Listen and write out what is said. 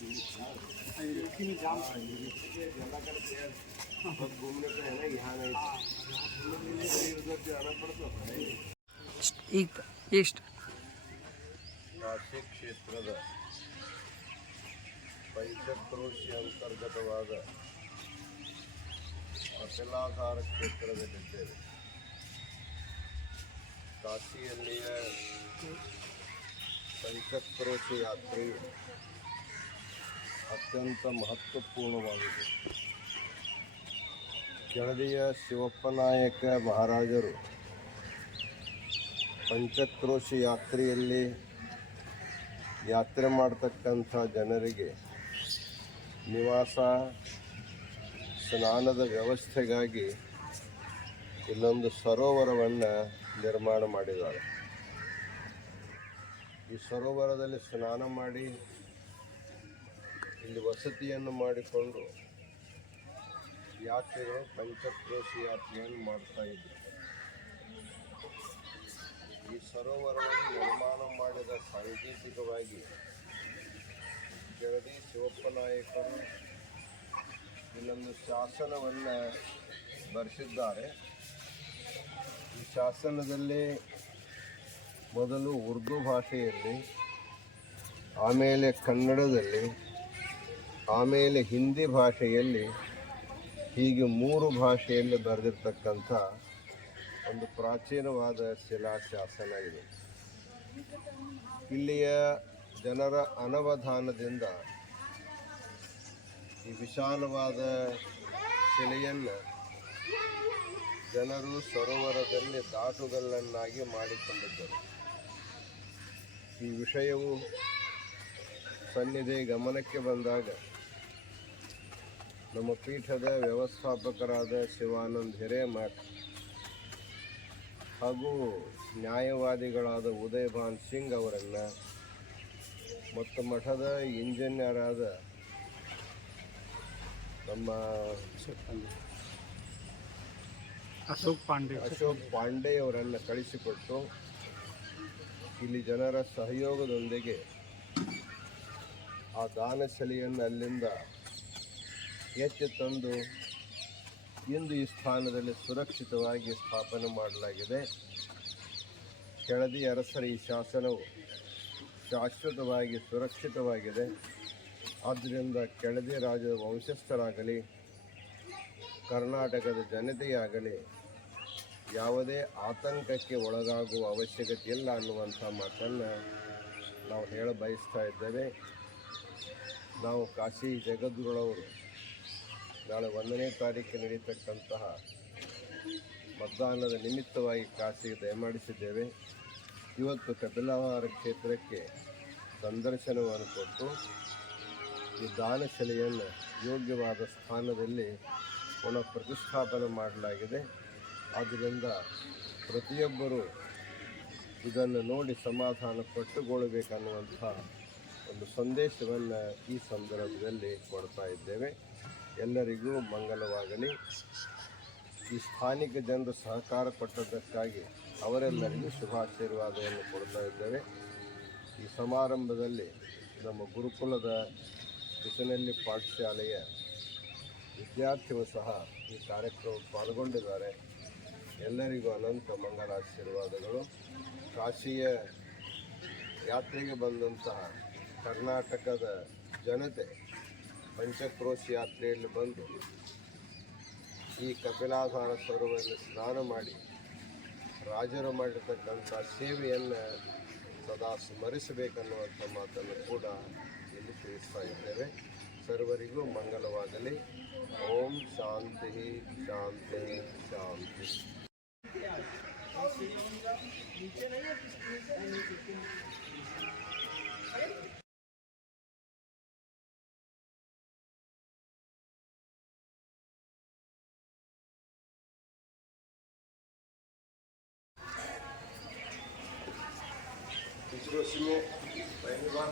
जाम घूमने का है ना, यहाँ नहीं उधर जाना पड़ता है। ಕಾಶಿ ಕ್ಷೇತ್ರದ ಪಂಚಕ್ರೋಶಿ ಅಂತರ್ಗತವಾದ ಕಪಿಲಾಧಾರ ಕ್ಷೇತ್ರದಲ್ಲಿದ್ದೇವೆ. ಕಾಶಿಯಲ್ಲಿಯ ಪಂಚಕ್ರೋಶಿ ಯಾತ್ರೆಯು ಅತ್ಯಂತ ಮಹತ್ವಪೂರ್ಣವಾಗಿದೆ. ಕೆಳದಿಯ ಶಿವಪ್ಪನಾಯಕ ಮಹಾರಾಜರು ಪಂಚಕ್ರೋಶಿ ಯಾತ್ರೆಯಲ್ಲಿ ಯಾತ್ರೆ ಮಾಡತಕ್ಕಂಥ ಜನರಿಗೆ ನಿವಾಸ ಸ್ನಾನದ ವ್ಯವಸ್ಥೆಗಾಗಿ ಇಲ್ಲೊಂದು ಸರೋವರವನ್ನು ನಿರ್ಮಾಣ ಮಾಡಿದ್ದಾರೆ. ಈ ಸರೋವರದಲ್ಲಿ ಸ್ನಾನ ಮಾಡಿ ಇಲ್ಲಿ ವಸತಿಯನ್ನು ಮಾಡಿಕೊಂಡು ಯಾತ್ರೆಗಳು ಪಂಚಕ್ರೋಶಿ ಯಾತ್ರೆಯನ್ನು ಮಾಡ್ತಾ ಇದ್ದರು. ಈ ಸರೋವರವನ್ನು ನಿರ್ಮಾಣ ಮಾಡಿದ ಸಾಂಕೇತಿಕವಾಗಿ ಕೆಳದಿ ಶಿವಪ್ಪನಾಯಕರು ಇಲ್ಲೊಂದು ಶಾಸನವನ್ನು ಬರೆಸಿದ್ದಾರೆ. ಈ ಶಾಸನದಲ್ಲಿ ಮೊದಲು ಉರ್ದು ಭಾಷೆಯಲ್ಲಿ, ಆಮೇಲೆ ಕನ್ನಡದಲ್ಲಿ, ಆಮೇಲೆ ಹಿಂದಿ ಭಾಷೆಯಲ್ಲಿ, ಹೀಗೆ 3 ಭಾಷೆಯಲ್ಲಿ ಬರೆದಿರ್ತಕ್ಕಂಥ ಒಂದು ಪ್ರಾಚೀನವಾದ ಶಿಲಾಶಾಸನ ಇದೆ. ಇಲ್ಲಿಯ ಜನರ ಅನವಧಾನದಿಂದ ಈ ವಿಶಾಲವಾದ ಶಿಲೆಯನ್ನು ಜನರು ಸರೋವರದಲ್ಲಿ ದಾಟುಗಲ್ಲನ್ನಾಗಿ ಮಾಡಿಕೊಂಡಿದ್ದರು. ಈ ವಿಷಯವು ಸನ್ನಿಧಿ ಗಮನಕ್ಕೆ ಬಂದಾಗ ನಮ್ಮ ಪೀಠದ ವ್ಯವಸ್ಥಾಪಕರಾದ ಶಿವಾನಂದ ಹಿರೇಮಠ್ ಹಾಗೂ ನ್ಯಾಯವಾದಿಗಳಾದ ಉದಯಭಾನ್ ಸಿಂಗ್ ಅವರನ್ನು ಮತ್ತು ಮಠದ ಇಂಜಿನಿಯರಾದ ನಮ್ಮ ಅಶೋಕ್ ಪಾಂಡೆ ಅವರನ್ನು ಕಳಿಸಿಕೊಟ್ಟು ಇಲ್ಲಿ ಜನರ ಸಹಯೋಗದೊಂದಿಗೆ ಆ ದಾನಶಿಲೆಯನ್ನು ಅಲ್ಲಿಂದ ಎತ್ತಿ ತಂದು ಇಂದು ಈ ಸ್ಥಾನದಲ್ಲಿ ಸುರಕ್ಷಿತವಾಗಿ ಸ್ಥಾಪನೆ ಮಾಡಲಾಗಿದೆ. ಕೆಳದಿ ಅರಸರ ಈ ಶಾಸನವು ಶಾಶ್ವತವಾಗಿ ಸುರಕ್ಷಿತವಾಗಿದೆ. ಆದ್ದರಿಂದ ಕೆಳದಿ ರಾಜರ ವಂಶಸ್ಥರಾಗಲಿ ಕರ್ನಾಟಕದ ಜನತೆಯಾಗಲಿ ಯಾವುದೇ ಆತಂಕಕ್ಕೆ ಒಳಗಾಗುವ ಅವಶ್ಯಕತೆ ಇಲ್ಲ ಅನ್ನುವಂಥ ಮಾತನ್ನು ನಾವು ಹೇಳ ಬಯಸ್ತಾ ಇದ್ದೇವೆ. ನಾವು ಕಾಶಿ ಜಗದ್ಗುರುಳವರು ನಾಳೆ 1ನೇ ತಾರೀಕು ನಡೀತಕ್ಕಂತಹ ಮತದಾನದ ನಿಮಿತ್ತವಾಗಿ ಕಾಶಿಗೆ ದಯಮಾಡಿಸಿದ್ದೇವೆ. ಇವತ್ತು ಕಪಿಲಾಧಾರ ಕ್ಷೇತ್ರಕ್ಕೆ ಸಂದರ್ಶನವನ್ನು ಕೊಟ್ಟು ಈ ದಾನಶಿಲೆಯನ್ನು ಯೋಗ್ಯವಾದ ಸ್ಥಾನದಲ್ಲಿ ಪುನಃ ಪ್ರತಿಷ್ಠಾಪನೆ ಮಾಡಲಾಗಿದೆ. ಆದ್ದರಿಂದ ಪ್ರತಿಯೊಬ್ಬರೂ ಇದನ್ನು ನೋಡಿ ಸಮಾಧಾನ ಪಟ್ಟುಕೊಳ್ಳಬೇಕನ್ನುವಂಥ ಒಂದು ಸಂದೇಶವನ್ನು ಈ ಸಂದರ್ಭದಲ್ಲಿ ಕೊಡ್ತಾ ಇದ್ದೇವೆ. ಎಲ್ಲರಿಗೂ ಮಂಗಲವಾಗಲಿ. ಈ ಸ್ಥಾನಿಕ ಜನರು ಸಹಕಾರ ಕೊಟ್ಟದ್ದಕ್ಕಾಗಿ ಅವರೆಲ್ಲರಿಗೂ ಶುಭಾಶೀರ್ವಾದವನ್ನು ಕೊಡ್ತಾ ಇದ್ದೇವೆ. ಈ ಸಮಾರಂಭದಲ್ಲಿ ನಮ್ಮ ಗುರುಕುಲದ ಬಿಸನಹಳ್ಳಿ ಪಾಠಶಾಲೆಯ ವಿದ್ಯಾರ್ಥಿಗಳು ಸಹ ಈ ಕಾರ್ಯಕ್ರಮಕ್ಕೆ ಪಾಲ್ಗೊಂಡಿದ್ದಾರೆ. ಎಲ್ಲರಿಗೂ ಅನಂತ ಮಂಗಲಾಶೀರ್ವಾದಗಳು. ಕಾಶಿಯ ಯಾತ್ರೆಗೆ ಬಂದಂತಹ ಕರ್ನಾಟಕದ ಜನತೆ ಪಂಚಕ್ರೋಶಿ ಯಾತ್ರೆಯಲ್ಲಿ ಬಂದು ಈ ಕಪಿಲಾಧಾರ ಸರೋವರದಲ್ಲಿ ಸ್ನಾನ ಮಾಡಿ ರಾಜರು ಮಾಡಿರ್ತಕ್ಕಂಥ ಸೇವೆಯನ್ನು ಸದಾ ಸ್ಮರಿಸಬೇಕನ್ನುವಂಥ ಮಾತನ್ನು ಕೂಡ ಇಲ್ಲಿ ತಿಳಿಸ್ತಾ ಇದ್ದೇವೆ. ಸರ್ವರಿಗೂ ಮಂಗಲವಾಗಲಿ. ಓಂ ಶಾಂತಿ ಶಾಂತಿ ಶಾಂತಿ. पिछले में पहली बार